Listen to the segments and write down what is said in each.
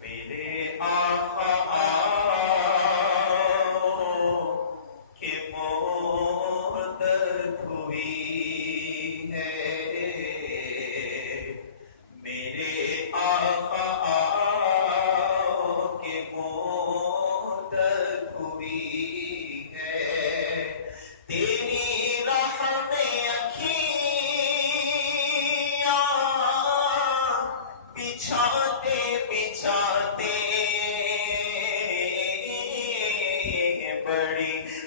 میرے آقا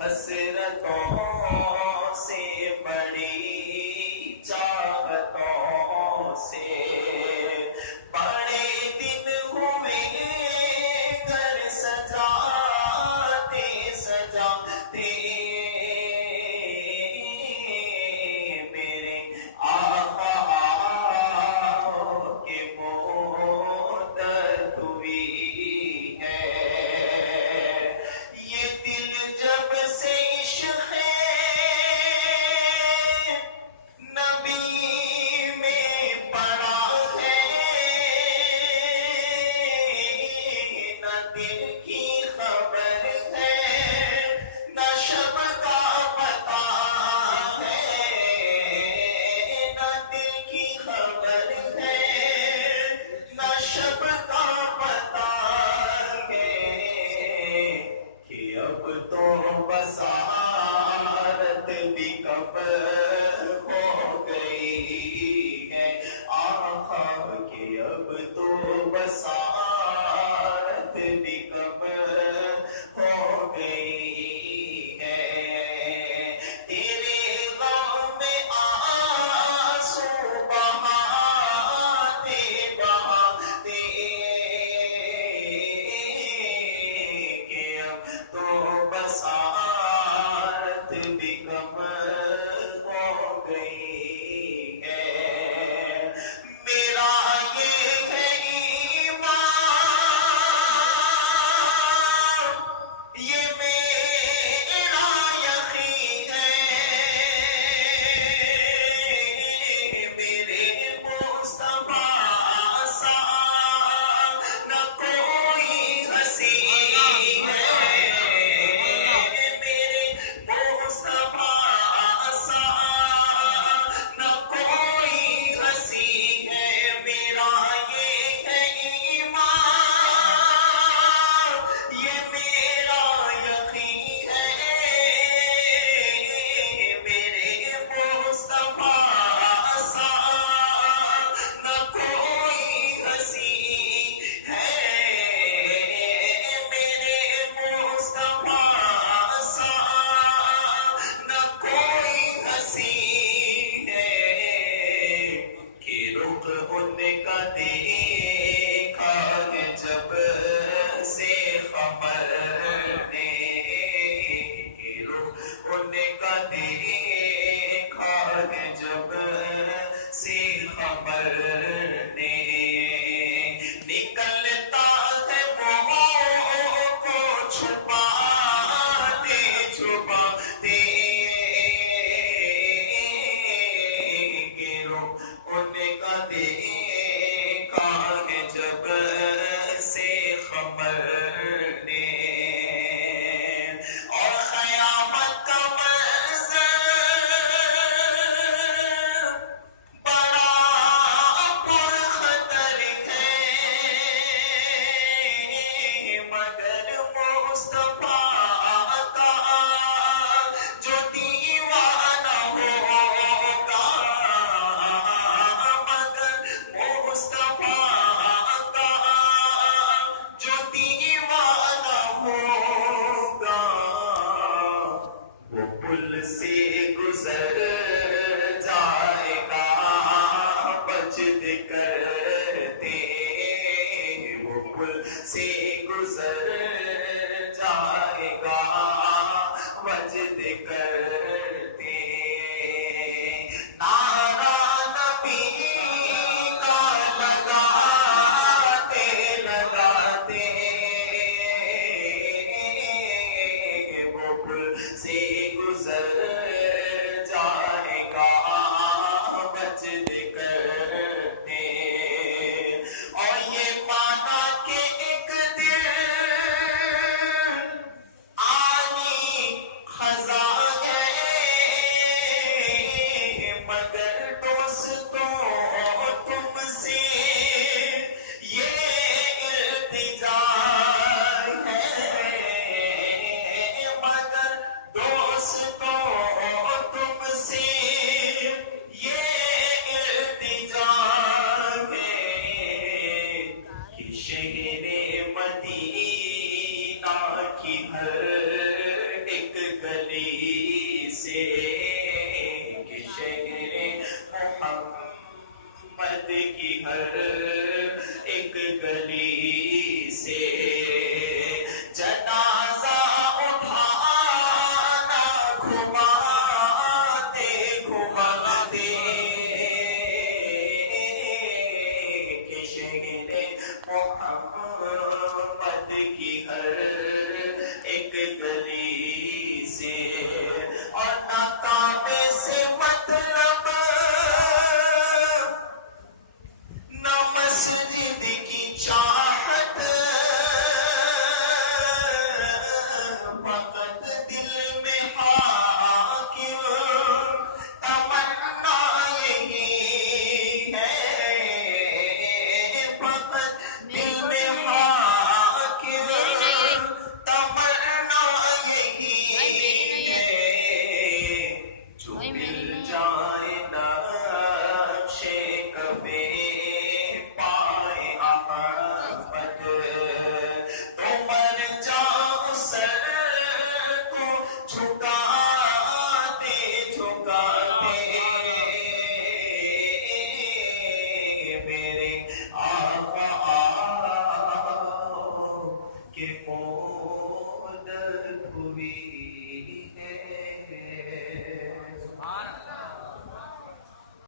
حسرتوں سے بڑی چاہتوں سے بڑے دن ہوئے گر سجاتے سجاتے میرے آقا کے مدت ہوئی ہے یہ دل جب سے عشق نبی میں پڑا ہے نہ دل کی خبر ہے نہ شب کا پتا ہے نہ دل کی خبر ہے نہ شب کا پتا ہے کہ اب تو بصارت بھی کب ہو گئی ہے آقا کہ اب تو بصارت بھی کب ہو گئی ہے تیرے غم میں آنسو بہاتے بہاتے کہ اب تو بصارت بھی کم ہو گئی ہے میرا یہ ہے ایمان یہ میرا یقین ہے میرے مصطفیٰ سا نہ کوئی ہنسی ہے میرے مصطفیٰ سا نہ کوئی ہنسی ہے میرا یہ ہے ایمان یہ میرا یقین ہے میرے مصطفیٰ سا نہ کوئی ہنسی ہے میرے مصطفیٰ سا نہ کوئی ہنسی ہے کہ رخ ان کا دیکھا ہے جب سے خبر نے کہ رخ ان کا دیکھا ہے جب سے خبر نے نکلتا ہے وہ کو چھپاتے چھپاتے کہ رخ ان کا دیکھا ہے جب سے خبر نے اور قیامت کا منظر بڑا پرخطر ہے مگر مصطفیٰ کا جو دیوانہ ہوگا مگر مصطفیٰ کا جو دیوانہ ہوگا وہ پل سے گزر جائے گا بچت کرتے وہ پل سے گزر جائے گا بچت کرتے نعرہ نبی کا لگاتے لگاتے وہ پل سے گزر جائے گا بچت کرتے اور یہ مانا کہ ایک دل آنی خزاں ہے مگر دوستوں تم سے یہ التجا ہے مگر دوستوں تم سے یہ التجا ہے کہ شہر مدینہ کی ہر ایک کی ہر